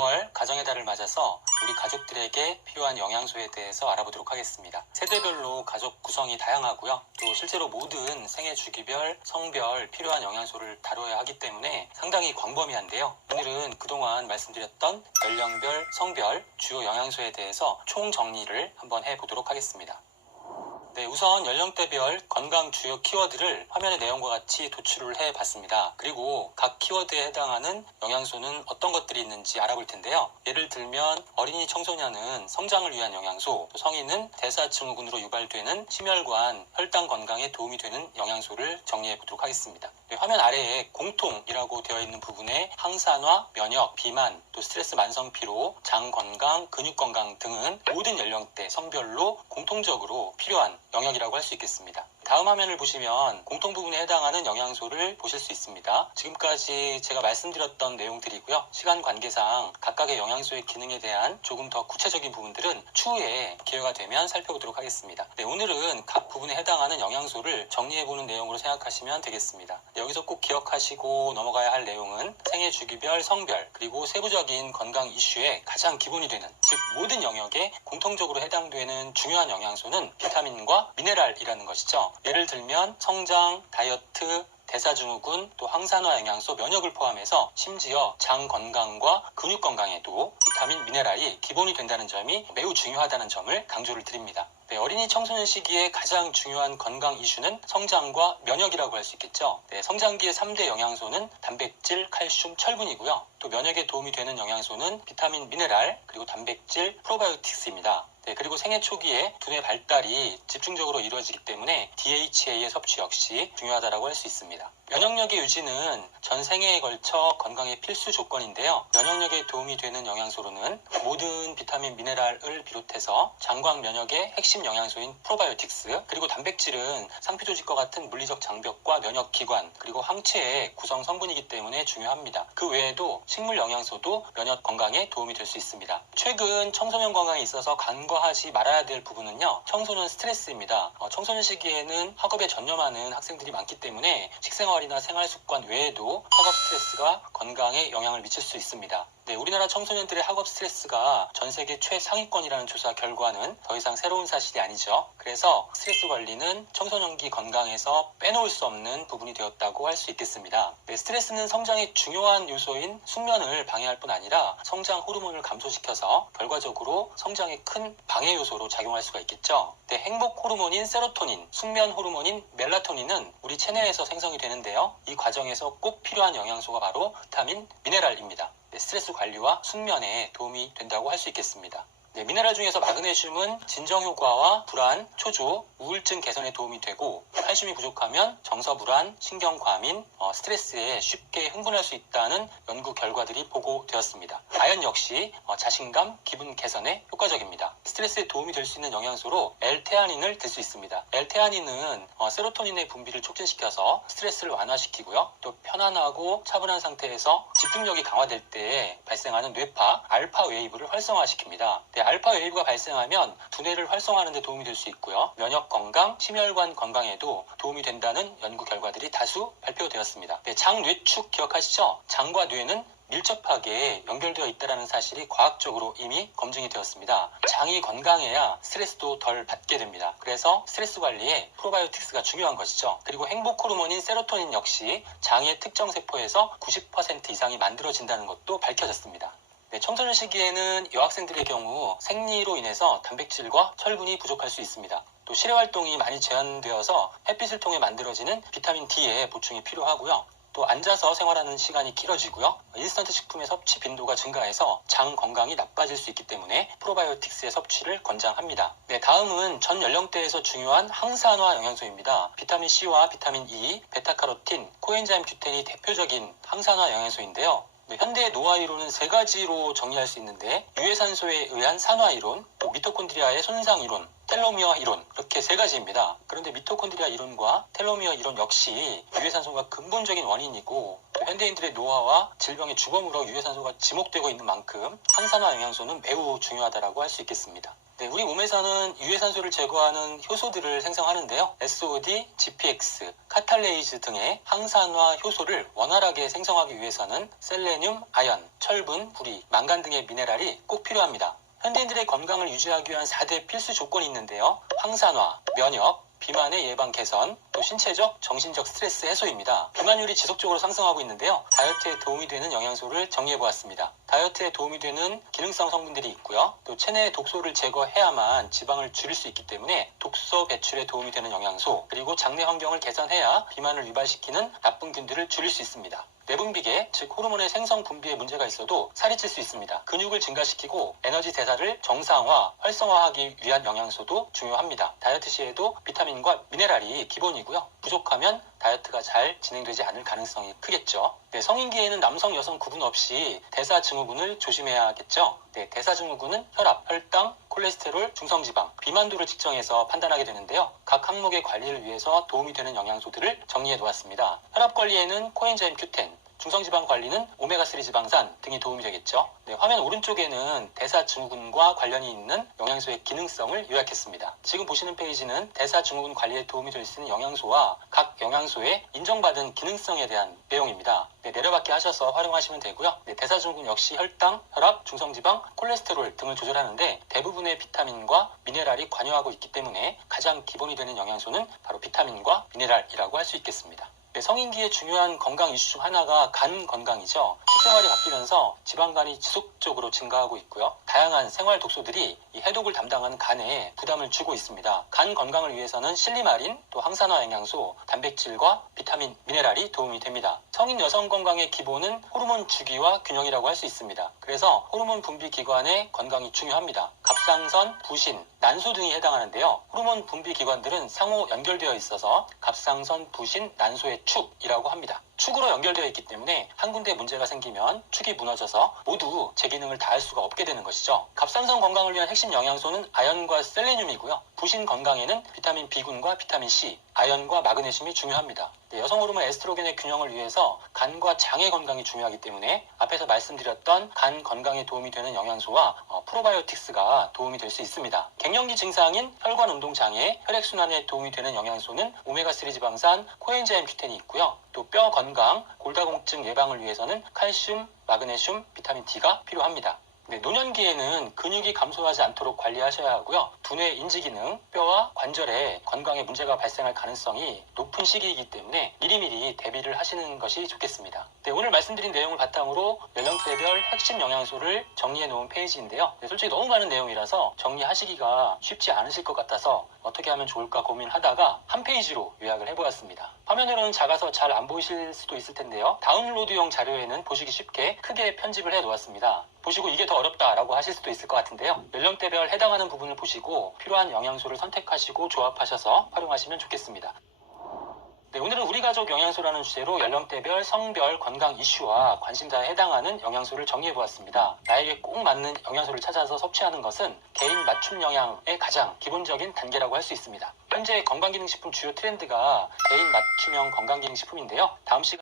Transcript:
5월 가정의 달을 맞아서 우리 가족들에게 필요한 영양소에 대해서 알아보도록 하겠습니다. 세대별로 가족 구성이 다양하고요. 또 실제로 모든 생애 주기별, 성별 필요한 영양소를 다뤄야 하기 때문에 상당히 광범위한데요. 오늘은 그동안 말씀드렸던 연령별, 성별, 주요 영양소에 대해서 총정리를 한번 해보도록 하겠습니다. 네, 우선 연령대별 건강 주요 키워드를 화면의 내용과 같이 도출을 해봤습니다. 그리고 각 키워드에 해당하는 영양소는 어떤 것들이 있는지 알아볼 텐데요. 예를 들면 어린이 청소년은 성장을 위한 영양소, 또 성인은 대사증후군으로 유발되는 심혈관, 혈당 건강에 도움이 되는 영양소를 정리해 보도록 하겠습니다. 네, 화면 아래에 공통이라고 되어 있는 부분에 항산화, 면역, 비만, 또 스트레스 만성 피로, 장 건강, 근육 건강 등은 모든 연령대, 성별로 공통적으로 필요한 영역이라고 할 수 있겠습니다. 다음 화면을 보시면 공통 부분에 해당하는 영양소를 보실 수 있습니다. 지금까지 제가 말씀드렸던 내용들이고요. 시간 관계상 각각의 영양소의 기능에 대한 조금 더 구체적인 부분들은 추후에 기회가 되면 살펴보도록 하겠습니다. 네, 오늘은 각 부분에 해당하는 영양소를 정리해보는 내용으로 생각하시면 되겠습니다. 네, 여기서 꼭 기억하시고 넘어가야 할 내용은 생애 주기별, 성별, 그리고 세부적인 건강 이슈의 가장 기본이 되는, 즉 모든 영역에 공통적으로 해당되는 중요한 영양소는 비타민과 미네랄이라는 것이죠. 예를 들면 성장, 다이어트, 대사증후군, 또 항산화 영양소, 면역을 포함해서 심지어 장 건강과 근육 건강에도 비타민, 미네랄이 기본이 된다는 점이 매우 중요하다는 점을 강조를 드립니다. 네, 어린이 청소년 시기에 가장 중요한 건강 이슈는 성장과 면역이라고 할 수 있겠죠. 네, 성장기의 3대 영양소는 단백질, 칼슘, 철분이고요. 또 면역에 도움이 되는 영양소는 비타민, 미네랄, 그리고 단백질, 프로바이오틱스입니다. 네, 그리고 생애 초기에 두뇌 발달이 집중적으로 이루어지기 때문에 DHA의 섭취 역시 중요하다고 할 수 있습니다. 면역력의 유지는 전 생애에 걸쳐 건강의 필수 조건인데요. 면역력에 도움이 되는 영양소로는 모든 비타민, 미네랄을 비롯해서 장광 면역의 핵심 영양소인 프로바이오틱스, 그리고 단백질은 상피조직과 같은 물리적 장벽과 면역기관, 그리고 항체의 구성 성분이기 때문에 중요합니다. 그 외에도 식물 영양소도 면역 건강에 도움이 될 수 있습니다. 최근 청소년 건강에 있어서 간과하지 말아야 될 부분은요, 청소년 스트레스입니다. 청소년 시기에는 학업에 전념하는 학생들이 많기 때문에 식생활이나 생활습관 외에도 학업 스트레스가 건강에 영향을 미칠 수 있습니다. 네, 우리나라 청소년들의 학업 스트레스가 전 세계 최상위권이라는 조사 결과는 더 이상 새로운 사실이 아니죠. 그래서 스트레스 관리는 청소년기 건강에서 빼놓을 수 없는 부분이 되었다고 할 수 있겠습니다. 네, 스트레스는 성장의 중요한 요소인 숙면을 방해할 뿐 아니라 성장 호르몬을 감소시켜서 결과적으로 성장에 큰 방해 요소로 작용할 수가 있겠죠. 네, 행복 호르몬인 세로토닌, 숙면 호르몬인 멜라토닌은 우리 체내에서 생성이 되는데요. 이 과정에서 꼭 필요한 영양소가 바로 비타민, 미네랄입니다. 네, 스트레스 관리와 숙면에 도움이 된다고 할 수 있겠습니다. 네, 미네랄 중에서 마그네슘은 진정 효과와 불안, 초조, 우울증 개선에 도움이 되고, 칼슘이 부족하면 정서불안, 신경과민, 스트레스에 쉽게 흥분할 수 있다는 연구 결과들이 보고되었습니다. 아연 역시 자신감, 기분 개선에 효과적입니다. 스트레스에 도움이 될 수 있는 영양소로 L테아닌을 들 수 있습니다. L테아닌은 세로토닌의 분비를 촉진시켜서 스트레스를 완화시키고요. 또 편안하고 차분한 상태에서 집중력이 강화될 때 발생하는 뇌파, 알파 웨이브를 활성화시킵니다. 네, 알파 웨이브가 발생하면 두뇌를 활성화하는 데 도움이 될 수 있고요. 면역 건강, 심혈관 건강에도 도움이 된다는 연구 결과들이 다수 발표되었습니다. 네, 장 뇌축 기억하시죠? 장과 뇌는 밀접하게 연결되어 있다는 사실이 과학적으로 이미 검증이 되었습니다. 장이 건강해야 스트레스도 덜 받게 됩니다. 그래서 스트레스 관리에 프로바이오틱스가 중요한 것이죠. 그리고 행복 호르몬인 세로토닌 역시 장의 특정 세포에서 90% 이상이 만들어진다는 것도 밝혀졌습니다. 네, 청소년 시기에는 여학생들의 경우 생리로 인해서 단백질과 철분이 부족할 수 있습니다. 또 실외 활동이 많이 제한되어서 햇빛을 통해 만들어지는 비타민 D의 보충이 필요하고요. 또 앉아서 생활하는 시간이 길어지고요. 인스턴트 식품의 섭취 빈도가 증가해서 장 건강이 나빠질 수 있기 때문에 프로바이오틱스의 섭취를 권장합니다. 네, 다음은 전 연령대에서 중요한 항산화 영양소입니다. 비타민 C와 비타민 E, 베타카로틴, 코엔자임 큐텐이 대표적인 항산화 영양소인데요. 현대의 노화 이론은 세 가지로 정리할 수 있는데, 유해산소에 의한 산화 이론, 또 미토콘드리아의 손상 이론, 텔로미어 이론, 이렇게 세 가지입니다. 그런데 미토콘드리아 이론과 텔로미어 이론 역시 유해산소가 근본적인 원인이고, 또 현대인들의 노화와 질병의 주범으로 유해산소가 지목되고 있는 만큼 항산화 영양소는 매우 중요하다고 할 수 있겠습니다. 네, 우리 몸에서는 유해산소를 제거하는 효소들을 생성하는데요. SOD, GPX, 카탈레이즈 등의 항산화 효소를 원활하게 생성하기 위해서는 셀레늄, 아연, 철분, 구리, 망간 등의 미네랄이 꼭 필요합니다. 현대인들의 건강을 유지하기 위한 4대 필수 조건이 있는데요. 항산화, 면역, 비만의 예방 개선, 또 신체적, 정신적 스트레스 해소입니다. 비만율이 지속적으로 상승하고 있는데요. 다이어트에 도움이 되는 영양소를 정리해보았습니다. 다이어트에 도움이 되는 기능성 성분들이 있고요. 또 체내의 독소를 제거해야만 지방을 줄일 수 있기 때문에 독소 배출에 도움이 되는 영양소, 그리고 장내 환경을 개선해야 비만을 유발시키는 나쁜 균들을 줄일 수 있습니다. 내분비계, 즉 호르몬의 생성 분비에 문제가 있어도 살이 찔 수 있습니다. 근육을 증가시키고 에너지 대사를 정상화, 활성화하기 위한 영양소도 중요합니다. 다이어트 시에도 비타민과 미네랄이 기본이고요. 부족하면 다이어트가 잘 진행되지 않을 가능성이 크겠죠. 네, 성인기에는 남성, 여성 구분 없이 대사증후군을 조심해야겠죠. 네, 대사증후군은 혈압, 혈당, 콜레스테롤, 중성지방, 비만도를 측정해서 판단하게 되는데요. 각 항목의 관리를 위해서 도움이 되는 영양소들을 정리해 놓았습니다. 혈압 관리에는 코엔자임 Q10, 중성지방 관리는 오메가3 지방산 등이 도움이 되겠죠. 네, 화면 오른쪽에는 대사증후군과 관련이 있는 영양소의 기능성을 요약했습니다. 지금 보시는 페이지는 대사증후군 관리에 도움이 될 수 있는 영양소와 각 영양소의 인정받은 기능성에 대한 내용입니다. 네, 내려받기 하셔서 활용하시면 되고요. 네, 대사증후군 역시 혈당, 혈압, 중성지방, 콜레스테롤 등을 조절하는데 대부분의 비타민과 미네랄이 관여하고 있기 때문에 가장 기본이 되는 영양소는 바로 비타민과 미네랄이라고 할 수 있겠습니다. 네, 성인기의 중요한 건강 이슈 중 하나가 간 건강이죠. 식생활이 바뀌면서 지방간이 지속적으로 증가하고 있고요. 다양한 생활 독소들이 이 해독을 담당하는 간에 부담을 주고 있습니다. 간 건강을 위해서는 실리마린, 또 항산화 영양소, 단백질과 비타민, 미네랄이 도움이 됩니다. 성인 여성 건강의 기본은 호르몬 주기와 균형이라고 할 수 있습니다. 그래서 호르몬 분비 기관의 건강이 중요합니다. 갑상선, 부신, 난소 등이 해당하는데요. 호르몬 분비 기관들은 상호 연결되어 있어서 갑상선, 부신, 난소의 축이라고 합니다. 축으로 연결되어 있기 때문에 한 군데 문제가 생기면 축이 무너져서 모두 제 기능을 다할 수가 없게 되는 것이죠. 갑상선 건강을 위한 핵심 영양소는 아연과 셀레늄이고요. 부신 건강에는 비타민 B군과 비타민 C, 아연과 마그네슘이 중요합니다. 네, 여성 호르몬 에스트로겐의 균형을 위해서 간과 장의 건강이 중요하기 때문에 앞에서 말씀드렸던 간 건강에 도움이 되는 영양소와 프로바이오틱스가 도움이 될 수 있습니다. 갱년기 증상인 혈관 운동 장애, 혈액순환에 도움이 되는 영양소는 오메가3 지방산, 코엔자임 Q10이 있고요. 또 뼈 건강, 골다공증 예방을 위해서는 칼슘, 마그네슘, 비타민 D가 필요합니다. 네, 노년기에는 근육이 감소하지 않도록 관리하셔야 하고요. 두뇌 인지 기능, 뼈와 관절에 건강에 문제가 발생할 가능성이 높은 시기이기 때문에 미리미리 대비를 하시는 것이 좋겠습니다. 네, 오늘 말씀드린 내용을 바탕으로 연령대별 핵심 영양소를 정리해 놓은 페이지인데요. 네, 솔직히 너무 많은 내용이라서 정리하시기가 쉽지 않으실 것 같아서 어떻게 하면 좋을까 고민하다가 한 페이지로 요약을 해보았습니다. 화면으로는 작아서 잘 안 보이실 수도 있을 텐데요. 다운로드용 자료에는 보시기 쉽게 크게 편집을 해 놓았습니다. 보시고 이게 더 어렵다라고 하실 수도 있을 것 같은데요. 연령대별 해당하는 부분을 보시고 필요한 영양소를 선택하시고 조합하셔서 활용하시면 좋겠습니다. 네, 오늘은 우리 가족 영양소라는 주제로 연령대별, 성별, 건강 이슈와 관심사에 해당하는 영양소를 정리해보았습니다. 나에게 꼭 맞는 영양소를 찾아서 섭취하는 것은 개인 맞춤 영양의 가장 기본적인 단계라고 할 수 있습니다. 현재 건강기능식품 주요 트렌드가 개인 맞춤형 건강기능식품인데요. 다음 시간